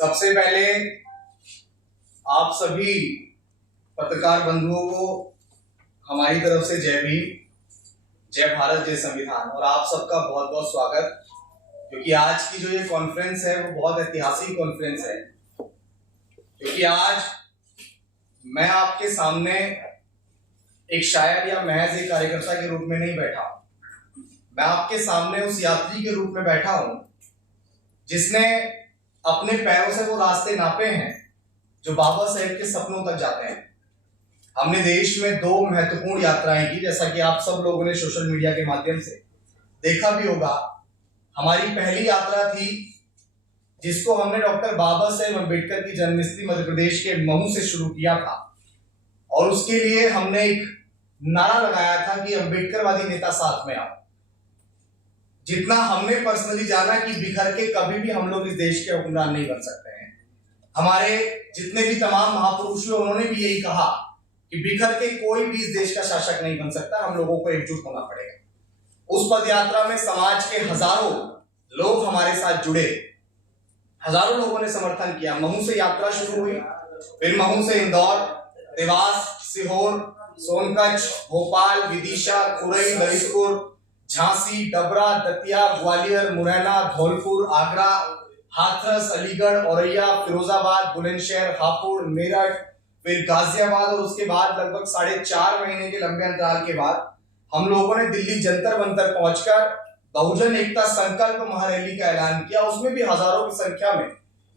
सबसे पहले आप सभी पत्रकार बंधुओं को हमारी तरफ से जय भीम, जय भारत, जय संविधान। और आप सबका बहुत बहुत स्वागत, क्योंकि आज की जो ये कॉन्फ्रेंस है वो बहुत ऐतिहासिक कॉन्फ्रेंस है। क्योंकि आज मैं आपके सामने एक शायर या महज एक कार्यकर्ता के रूप में नहीं बैठा, मैं आपके सामने उस यात्री के रूप में बैठा हूं जिसने अपने पैरों से वो रास्ते नापे हैं जो बाबा साहेब के सपनों तक जाते हैं। हमने देश में दो महत्वपूर्ण यात्राएं की, जैसा कि आप सब लोगों ने सोशल मीडिया के माध्यम से देखा भी होगा। हमारी पहली यात्रा थी जिसको हमने डॉक्टर बाबा साहेब अम्बेडकर की जन्मस्थली मध्य प्रदेश के महू से शुरू किया था, और उसके लिए हमने एक नारा लगाया था कि अम्बेडकरवादी नेता साथ में आओ। जितना हमने पर्सनली जाना कि बिखर के कभी भी हम लोग इस देश के हुक्मरान नहीं बन सकते हैं। हमारे जितने भी तमाम महापुरुष हुए उन्होंने भी यही कहा कि बिखर के कोई भी इस देश का शासक नहीं बन सकता, हम लोगों को एकजुट होना पड़ेगा। उस पद यात्रा में समाज के हजारों लोग हमारे साथ जुड़े, हजारों लोगों ने समर्थन किया। महू से यात्रा शुरू हुई, फिर महू से इंदौर, देवास, सीहोर, सोनकच्छ, भोपाल, विदिशा, खुरई, ललितपुर, झांसी, डबरा, दतिया, ग्वालियर, मुरैना, धौलपुर, आगरा, हाथरस, अलीगढ़, औरैया, फिरोजाबाद, बुलंदशहर, हापुड़, मेरठ, फिर गाजियाबाद, और उसके बाद लगभग 4.5 महीने के लंबे अंतराल के बाद हम लोगों ने दिल्ली जंतर मंतर पहुंचकर बहुजन एकता संकल्प महारैली का ऐलान किया। उसमें भी हजारों की संख्या में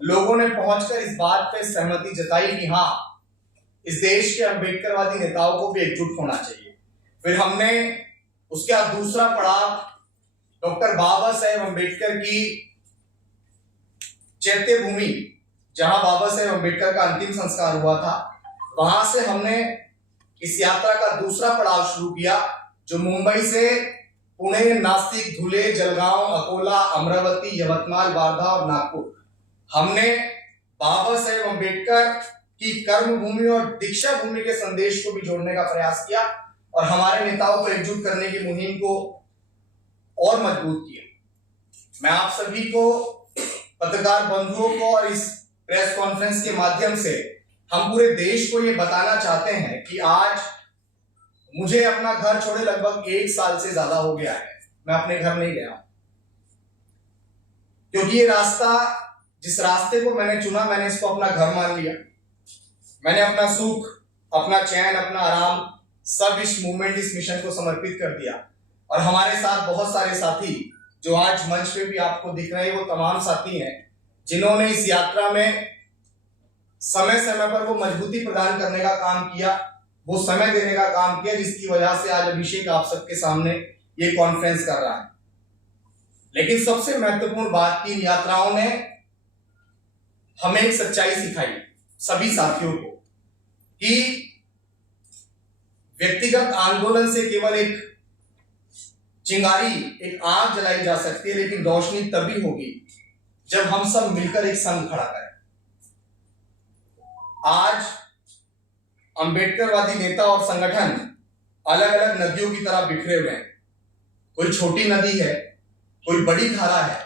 लोगों ने पहुंचकर इस बात पे सहमति जताई कि हाँ, इस देश के अम्बेडकरवादी नेताओं को भी एकजुट होना चाहिए। फिर हमने उसके बाद दूसरा पड़ाव डॉक्टर बाबा साहेब अम्बेडकर की चैत्य भूमि, जहां बाबा साहेब अम्बेडकर का अंतिम संस्कार हुआ था, वहां से हमने इस यात्रा का दूसरा पड़ाव शुरू किया, जो मुंबई से पुणे, नासिक, धुले, जलगांव, अकोला, अमरावती, यवतमाल, वार्धा और नागपुर। हमने बाबा साहेब अम्बेडकर की कर्मभूमि और दीक्षा भूमि के संदेश को भी जोड़ने का प्रयास किया और हमारे नेताओं को एकजुट करने की मुहिम को और मजबूत किया। मैं आप सभी को, पत्रकार बंधुओं को, और इस प्रेस कॉन्फ्रेंस के माध्यम से हम पूरे देश को ये बताना चाहते हैं कि आज मुझे अपना घर छोड़े लगभग 1 साल से ज्यादा हो गया है। मैं अपने घर नहीं गया, क्योंकि ये रास्ता, जिस रास्ते को मैंने चुना, मैंने इसको अपना घर मान लिया। मैंने अपना सुख, अपना चैन, अपना आराम सब इस मूवमेंट, इस मिशन को समर्पित कर दिया। और हमारे साथ बहुत सारे साथी जो आज मंच पे भी आपको दिख रहे हैं, वो तमाम साथी हैं जिन्होंने इस यात्रा में समय समय पर वो मजबूती प्रदान करने का काम किया, वो समय देने का काम किया, जिसकी वजह से आज अभिषेक आप सबके सामने ये कॉन्फ्रेंस कर रहा है। लेकिन सबसे महत्वपूर्ण बात की, इन यात्राओं ने हमें एक सच्चाई सिखाई सभी साथियों को कि व्यक्तिगत आंदोलन से केवल एक चिंगारी, एक आग जलाई जा सकती है, लेकिन रोशनी तभी होगी जब हम सब मिलकर एक संघ खड़ा करें। आज अम्बेडकरवादी नेता और संगठन अलग अलग नदियों की तरह बिखरे हुए हैं। कोई छोटी नदी है, कोई बड़ी धारा है,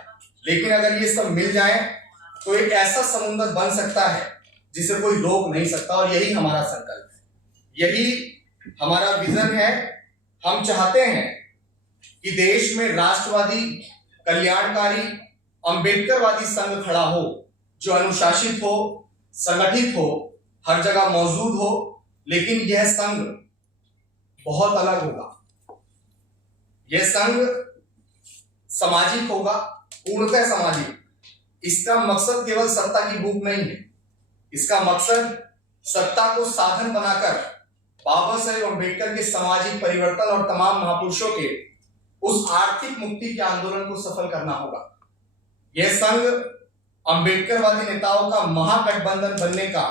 लेकिन अगर ये सब मिल जाए तो एक ऐसा समुद्र बन सकता है जिसे कोई रोक नहीं सकता। और यही हमारा संकल्प है, यही हमारा विजन है। हम चाहते हैं कि देश में राष्ट्रवादी, कल्याणकारी, अम्बेडकरवादी संघ खड़ा हो, जो अनुशासित हो, संगठित हो, हर जगह मौजूद हो। लेकिन यह संघ बहुत अलग होगा। यह संघ सामाजिक होगा, पूर्णतः सामाजिक। इसका मकसद केवल सत्ता की भूख नहीं है, इसका मकसद सत्ता को साधन बनाकर बाबा साहेब अम्बेडकर के सामाजिक परिवर्तन और तमाम महापुरुषों के उस आर्थिक मुक्ति के आंदोलन को सफल करना होगा। यह संघ अम्बेडकरवादी नेताओं का महागठबंधन बनने का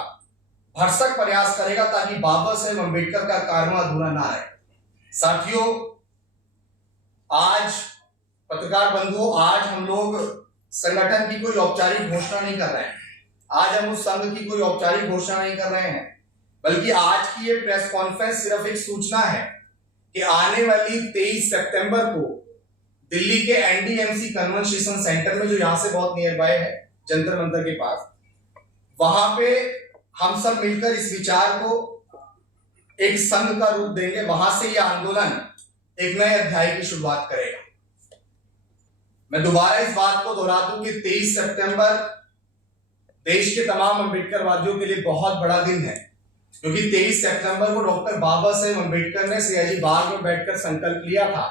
भरसक प्रयास करेगा, ताकि बाबा साहेब अम्बेडकर का कारवां अधूरा ना रहे। साथियों, आज पत्रकार बंधुओं, आज हम लोग संगठन की कोई औपचारिक घोषणा नहीं कर रहे हैं, आज हम उस संघ की कोई औपचारिक घोषणा नहीं कर रहे हैं, बल्कि आज की ये प्रेस कॉन्फ्रेंस सिर्फ एक सूचना है कि आने वाली 23 सितंबर को दिल्ली के एनडीएमसी कन्वेंशन सेंटर में, जो यहां से बहुत नियर बाय है, जंतर मंतर के पास, वहां पे हम सब मिलकर इस विचार को एक संघ का रूप देंगे। वहां से यह आंदोलन एक नए अध्याय की शुरुआत करेगा। मैं दोबारा इस बात को दोहरा दूं कि 23 सितंबर देश के तमाम अम्बेडकरवादियों के लिए बहुत बड़ा दिन है, क्योंकि 23 सितंबर को डॉक्टर बाबा साहेब अम्बेडकर ने सयाजी बाग में बैठकर संकल्प लिया था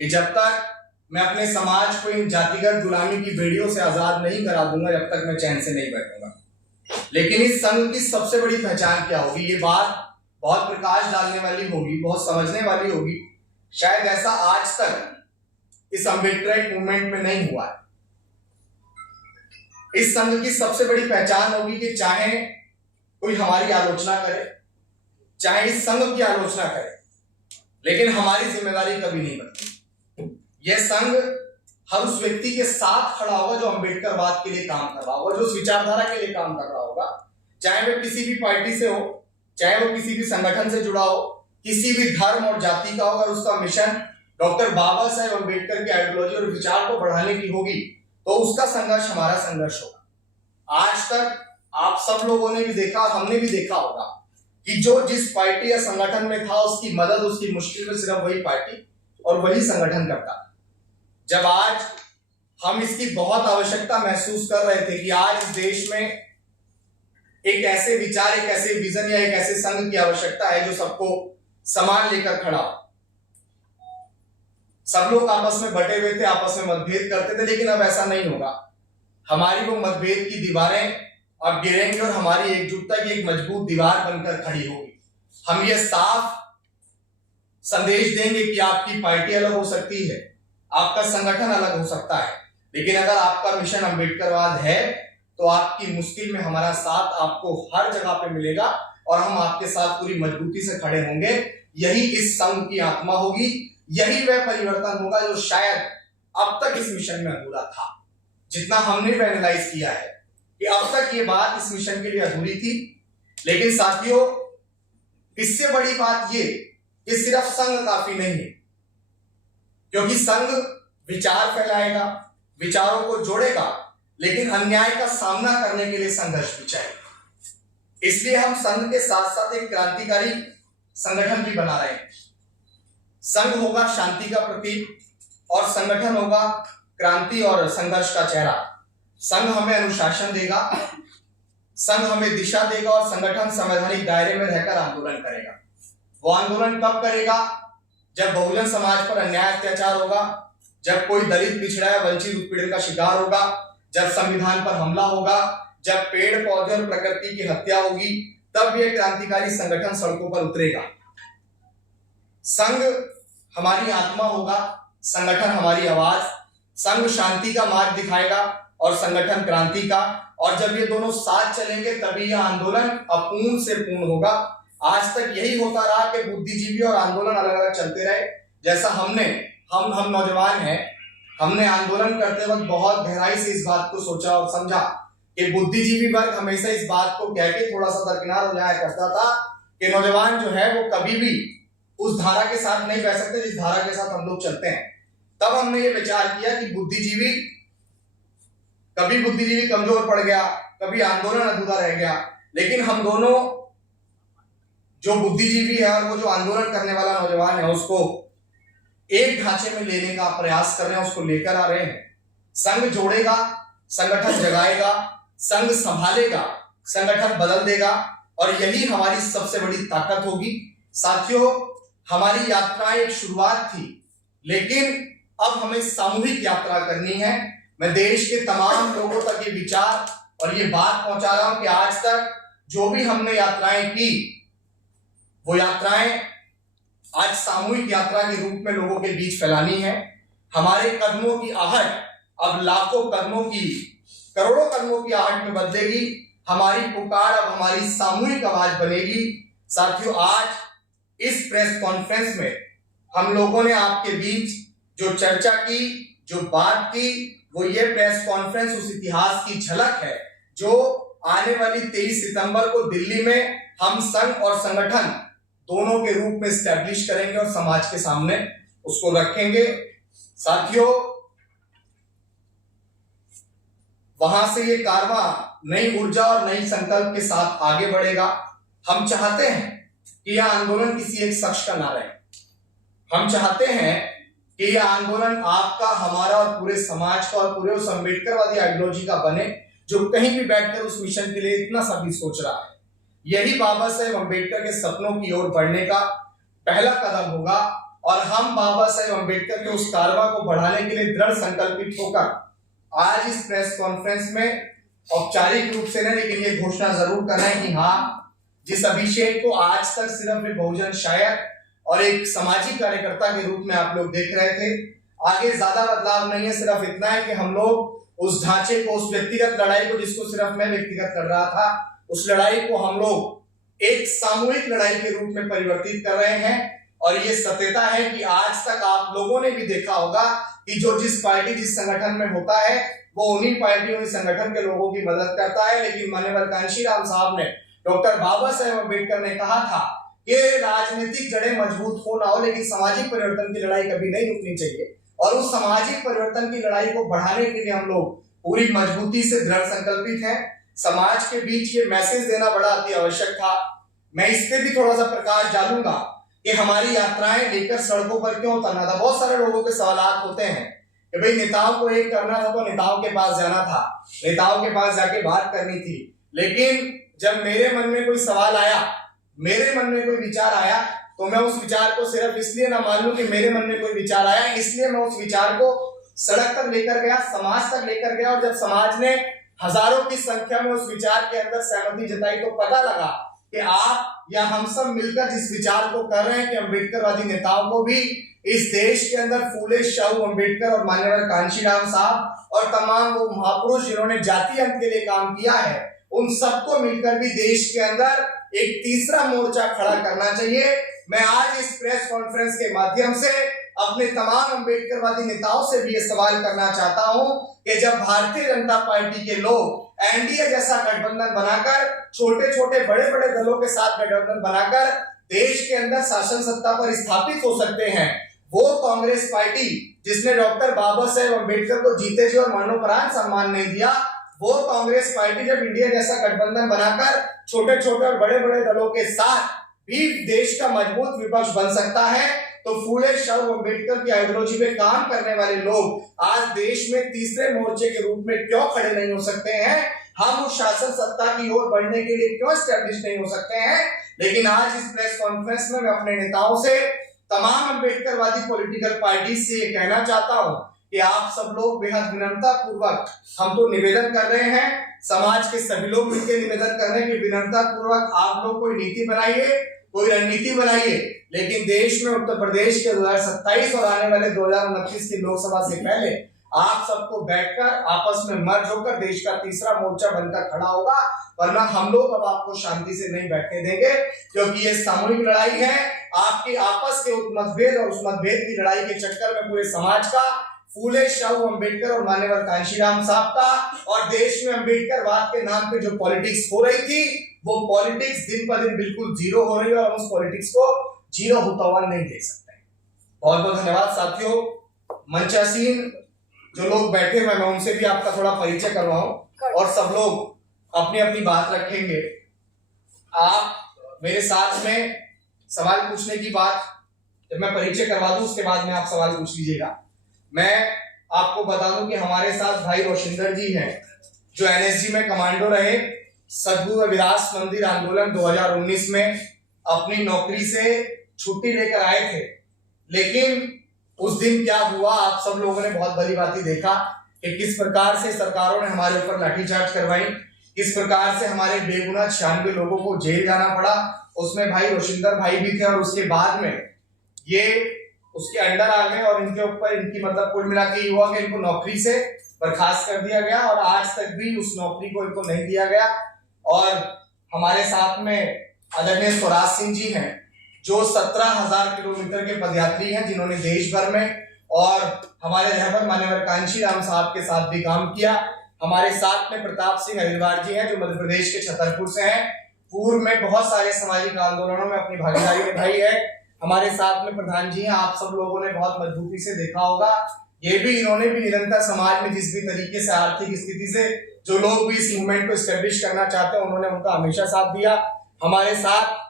कि जब तक मैं अपने समाज को इन जातिगत गुलामी की बेड़ियों से आजाद नहीं करा दूंगा, जब तक मैं चैन से नहीं बैठूंगा। लेकिन इस संघ की सबसे बड़ी पहचान क्या होगी? ये बात बहुत प्रकाश डालने वाली होगी, बहुत समझने वाली होगी। शायद ऐसा आज तक इस अम्बेडकराइट मूवमेंट में नहीं हुआ है। इस संघ की सबसे बड़ी पहचान होगी कि चाहे कोई हमारी आलोचना करे, चाहे इस संघ की आलोचना करे, लेकिन हमारी जिम्मेदारी कभी नहीं बनती। यह संघ हर उस व्यक्ति के साथ खड़ा होगा जो अम्बेडकरवाद के लिए काम कर रहा होगा, जो उस विचारधारा के लिए काम कर रहा होगा, चाहे वह किसी भी पार्टी से हो, चाहे वो किसी भी संगठन से जुड़ा हो, किसी भी धर्म और जाति का हो। अगर उसका मिशन डॉक्टर बाबा साहेब अम्बेडकर की आइडियोलॉजी और विचार को बढ़ाने की होगी तो उसका संघर्ष हमारा संघर्ष होगा। आज तक आप सब लोगों ने भी देखा, हमने भी देखा होगा कि जो जिस पार्टी या संगठन में था उसकी मदद, उसकी मुश्किल में सिर्फ वही पार्टी और वही संगठन करता था। जब आज हम इसकी बहुत आवश्यकता महसूस कर रहे थे कि आज इस देश में एक ऐसे विचार, एक ऐसे विजन या एक ऐसे संघ की आवश्यकता है जो सबको समान लेकर खड़ा हो। सब लोग आपस में बटे हुए थे, आपस में मतभेद करते थे, लेकिन अब ऐसा नहीं होगा। हमारी वो मतभेद की दीवारें अब गिरेंगी और हमारी एकजुटता की एक मजबूत दीवार बनकर खड़ी होगी। हम ये साफ संदेश देंगे कि आपकी पार्टी अलग हो सकती है, आपका संगठन अलग हो सकता है, लेकिन अगर आपका मिशन अम्बेडकरवाद है तो आपकी मुश्किल में हमारा साथ आपको हर जगह पे मिलेगा और हम आपके साथ पूरी मजबूती से खड़े होंगे। यही इस संघ की आत्मा होगी, यही वह परिवर्तन होगा जो शायद अब तक इस मिशन में अधूरा था। जितना हमने एनालाइज किया है कि अब तक ये बात इस मिशन के लिए अधूरी थी, लेकिन साथियों इससे बड़ी बात ये कि सिर्फ संघ काफी नहीं है, क्योंकि संघ विचार फैलाएगा, विचारों को जोड़ेगा, लेकिन अन्याय का सामना करने के लिए संघर्ष भी चाहिए। इसलिए हम संघ के साथ साथ एक क्रांतिकारी संगठन भी बना रहे हैं। संघ होगा शांति का प्रतीक और संगठन होगा क्रांति और संघर्ष का चेहरा। संघ हमें अनुशासन देगा, संघ हमें दिशा देगा और संगठन संवैधानिक दायरे में रहकर आंदोलन करेगा। वो आंदोलन कब करेगा? जब बहुजन समाज पर अन्याय अत्याचार होगा, जब कोई दलित, पिछड़ा या वंचित उत्पीड़न का शिकार होगा, जब संविधान पर हमला होगा, जब पेड़ पौधे और प्रकृति की हत्या होगी, तब यह क्रांतिकारी संगठन सड़कों पर उतरेगा। संघ हमारी आत्मा होगा, संगठन हमारी आवाज। संघ शांति का मार्ग दिखाएगा और संगठन क्रांति का, और जब ये दोनों साथ चलेंगे तभी यह आंदोलन अपूर्ण से पूर्ण होगा। आज तक यही होता रहा कि बुद्धिजीवी और आंदोलन अलग अलग चलते रहे। जैसा हम नौजवान हैं, हमने आंदोलन करते वक्त बहुत गहराई से इस बात को सोचा और समझा कि बुद्धिजीवी वर्ग हमेशा इस बात को कह के थोड़ा सा दरकिनार हो जाया करता था कि नौजवान जो है वो कभी भी उस धारा के साथ नहीं बह सकते जिस धारा के साथ हम लोग चलते हैं। तब हमने ये विचार किया कि कभी बुद्धिजीवी कमजोर पड़ गया, कभी आंदोलन अधूरा रह गया, लेकिन हम दोनों, जो बुद्धिजीवी है और वो जो आंदोलन करने वाला नौजवान है, उसको एक ढांचे में लेने का प्रयास कर रहे हैं, उसको लेकर आ रहे हैं। संघ जोड़ेगा, संगठन जगाएगा, संघ संभालेगा, संगठन बदल देगा, और यही हमारी सबसे बड़ी ताकत होगी। साथियों, हमारी यात्रा एक शुरुआत थी, लेकिन अब हमें सामूहिक यात्रा करनी है। मैं देश के तमाम लोगों तक ये विचार और ये बात पहुंचा रहा हूं कि आज तक जो भी हमने यात्राएं की, वो यात्राएं आज सामूहिक यात्रा के रूप में लोगों के बीच फैलानी है। हमारे कदमों की आहट अब लाखों कदमों की, करोड़ों कदमों की आहट में बदलेगी। हमारी पुकार अब हमारी सामूहिक आवाज बनेगी। साथियों, आज इस प्रेस कॉन्फ्रेंस में हम लोगों ने आपके बीच जो चर्चा की, जो बात की, वो ये प्रेस कॉन्फ्रेंस उस इतिहास की झलक है जो आने वाली 23 सितंबर को दिल्ली में हम संघ और संगठन दोनों के रूप में स्टैब्लिश करेंगे और समाज के सामने उसको रखेंगे। साथियों, वहां से ये कारवां नई ऊर्जा और नई संकल्प के साथ आगे बढ़ेगा। हम चाहते हैं कि यह आंदोलन किसी एक शख्स का ना रहे। हम चाहते हैं कि यह आंदोलन आपका, हमारा और पूरे समाज का और पूरे उस अम्बेडकरवादी आइडियोलॉजी का बने जो कहीं भी बैठकर उस मिशन के लिए इतना सा भी सोच रहा है। यही बाबा साहेब अम्बेडकर के सपनों की ओर बढ़ने का पहला कदम होगा और हम बाबा साहेब अम्बेडकर के उस कारवां को बढ़ाने के लिए दृढ़ संकल्पित होकर आज इस प्रेस कॉन्फ्रेंस में औपचारिक रूप से नहीं, लेकिन ये घोषणा जरूर करना है कि हाँ, जिस अभिषेक को आज तक सिर्फ एक बहुजन शायर और एक सामाजिक कार्यकर्ता के रूप में आप लोग देख रहे थे, आगे ज्यादा बदलाव नहीं है। सिर्फ इतना है कि हम लोग उस ढांचे को, उस व्यक्तिगत लड़ाई को जिसको सिर्फ मैं व्यक्तिगत लड़ रहा था, उस लड़ाई को हम लोग एक सामूहिक लड़ाई के रूप में परिवर्तित कर रहे हैं। और ये सत्यता है कि आज तक आप लोगों ने भी देखा होगा कि जो जिस पार्टी, जिस संगठन में होता है, वो उन्हीं पार्टियों, उन्हीं संगठन के लोगों की मदद करता है। लेकिन माननीय कांशीराम साहब ने, डॉक्टर बाबा साहेब अम्बेडकर ने कहा था कि राजनीतिक जड़ें मजबूत हो ना हो, लेकिन सामाजिक परिवर्तन की लड़ाई कभी नहीं रुकनी चाहिए। और उस सामाजिक परिवर्तन की लड़ाई को बढ़ाने के लिए हम लोग पूरी मजबूती से दृढ़ संकल्पित हैं। समाज के बीच ये मैसेज देना बड़ा अति आवश्यक था। मैं इस पे भी थोड़ा सा प्रकाश डालूंगा कि हमारी यात्राएं लेकर सड़कों पर क्यों उतरना था। बहुत सारे लोगों के सवाल होते हैं कि भाई नेताओं को एक करना था तो नेताओं के पास जाना था, नेताओं के पास जाके बात करनी थी। लेकिन जब मेरे मन में कोई सवाल आया, मेरे मन में कोई विचार आया, तो मैं उस विचार को सिर्फ इसलिए ना मान लूं कि मेरे मन में कोई विचार आया, इसलिए मैं उस विचार को सड़क तक लेकर गया, समाज तक लेकर गया। और जब समाज ने हजारों की संख्या में उस विचार के अंदर सहमति जताई, तो पता लगा कि आप या हम सब मिलकर जिस विचार को कर रहे हैं कि अम्बेडकरवादी नेताओं को भी इस देश के अंदर फूले शाहू अम्बेडकर और माननीय कांशीराम साहब और तमाम वो महापुरुष जिन्होंने जाति अंत के लिए काम किया है, उन सबको मिलकर भी देश के अंदर एक तीसरा मोर्चा खड़ा करना चाहिए। मैं आज इस प्रेस कॉन्फ्रेंस के माध्यम से अपने तमाम अम्बेडकरवादी नेताओं से भी ये सवाल करना चाहता हूं कि जब भारतीय जनता पार्टी के लोग एनडीए जैसा गठबंधन बनाकर, छोटे छोटे बड़े बड़े दलों के साथ गठबंधन बनाकर देश के अंदर शासन सत्ता पर स्थापित हो सकते हैं, वो कांग्रेस पार्टी जिसने डॉक्टर बाबा साहेब अम्बेडकर को जीते जी और मरणोपरांत सम्मान नहीं दिया, वो कांग्रेस पार्टी जब इंडिया जैसा गठबंधन बनाकर छोटे छोटे और बड़े बड़े दलों के साथ भी देश का मजबूत विपक्ष बन सकता है, तो फूले शाहू अम्बेडकर की आइडियोलॉजी में काम करने वाले लोग आज देश में तीसरे मोर्चे के रूप में क्यों खड़े नहीं हो सकते हैं? हम उस शासन सत्ता की ओर बढ़ने के लिए क्यों एस्टैब्लिश नहीं हो सकते हैं? लेकिन आज इस प्रेस कॉन्फ्रेंस में मैं अपने नेताओं से, तमाम अम्बेडकरवादी पॉलिटिकल पार्टी से ये कहना चाहता हूं कि आप सब लोग बेहद विनम्रता पूर्वक, हम तो निवेदन कर रहे हैं, समाज के सभी लोग मिलकर निवेदन कर रहे हैं कि विनम्रता पूर्वक आप लोग कोई नीति बनाइए, कोई रणनीति बनाइए, लेकिन देश में उत्तर प्रदेश के 2027 और आने वाले 2029 की लोकसभा से पहले आप सबको बैठकर आपस में मर्ज होकर देश का तीसरा मोर्चा बनकर खड़ा होगा। वरना हम लोग अब आपको शांति से नहीं बैठने देंगे, क्योंकि ये सामूहिक लड़ाई है। आपके आपस के मतभेद और उस मतभेद की लड़ाई के चक्कर में पूरे समाज का, फूले शाहू अम्बेडकर और माननीय कांशीराम साहब का और देश में अम्बेडकरवाद के नाम पे जो पॉलिटिक्स हो रही थी, वो पॉलिटिक्स दिन पर दिन बिल्कुल जीरो हो रही है और उस पॉलिटिक्स को जीरो होता हुआ नहीं देख सकते। बहुत बहुत धन्यवाद साथियों। मंचासीन जो लोग बैठे हुए, मैं उनसे भी आपका थोड़ा परिचय करवाऊं और सब लोग अपनी अपनी बात रखेंगे। आप मेरे साथ में सवाल पूछने की बात, जब मैं परिचय करवा दूं उसके बाद में आप सवाल पूछ लीजिएगा। मैं आपको बता दूं कि हमारे साथ भाई रोशिंदर जी हैं, जो एनएसजी में कमांडो रहे, सद्गुरु विरास मंदिर आंदोलन 2019 में अपनी नौकरी से छुट्टी लेकर आए थे। लेकिन उस दिन क्या हुआ, आप सब लोगों ने बहुत भली भांति देखा कि किस प्रकार से सरकारों ने हमारे ऊपर लाठीचार्ज करवाई, किस प्रकार से हमारे बेगुनाह 96 लोगों को जेल जाना पड़ा। उसमें भाई रोशिंदर भाई भी थे और उसके बाद में ये उसके अंडर आ गए और इनके ऊपर इनकी मतलब कुल मिला के हुआ कि इनको नौकरी से बर्खास्त कर दिया गया और आज तक भी उस नौकरी को इनको नहीं दिया गया। और हमारे साथ में आदरणीय स्वराज सिंह जी हैं, जो 17,000 किलोमीटर के पदयात्री हैं, जिन्होंने देश भर में और हमारे रहबर माननीय कांशीराम साहब के साथ भी काम किया। हमारे साथ में प्रताप सिंह हरिद्वार जी हैं, जो मध्य प्रदेश के छतरपुर से हैं, पूर्व में बहुत सारे सामाजिक आंदोलनों में अपनी भागीदारी निभाई है। हमारे साथ में प्रधान जी हैं, आप सब लोगों ने बहुत मजबूती से देखा होगा ये भी इन्होंने भी निरंतर समाज में जिस भी तरीके से आर्थिक स्थिति से जो लोग भी इस मूवमेंट को स्टैब्लिश करना चाहते हैं उन्होंने उनका हमेशा साथ दिया। हमारे साथ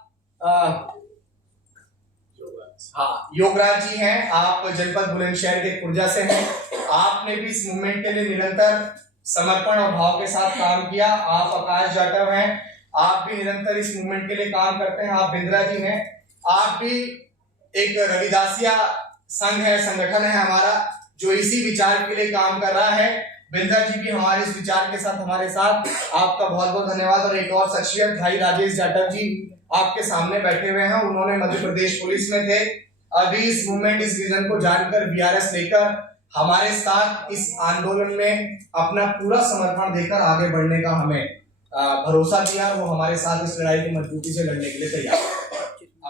योगराज जी हैं, आप जनपद बुलंदशहर के खुर्जा से हैं। आपने भी इस मूवमेंट के लिए निरंतर समर्पण और भाव के साथ काम किया। आप आकाश जाटव हैं, आप भी निरंतर इस मूवमेंट के लिए काम करते हैं। आप बिंद्रा जी हैं, आप भी एक रविदासिया संघ है, संगठन है हमारा जो इसी विचार के लिए काम कर रहा है। बिंद्रा जी भी हमारे इस विचार के साथ हमारे साथ। आपका बहुत बहुत धन्यवाद। और एक और शख्सियत भाई राजेश जाटव जी आपके सामने बैठे हुए हैं, उन्होंने मध्य प्रदेश पुलिस में थे, अभी इस मूवमेंट इस विजन को जानकर वीआरएस लेकर हमारे साथ इस आंदोलन में अपना पूरा समर्पण देकर आगे बढ़ने का हमें भरोसा दिया। वो हमारे साथ इस लड़ाई को मजबूती से लड़ने के लिए तैयार है।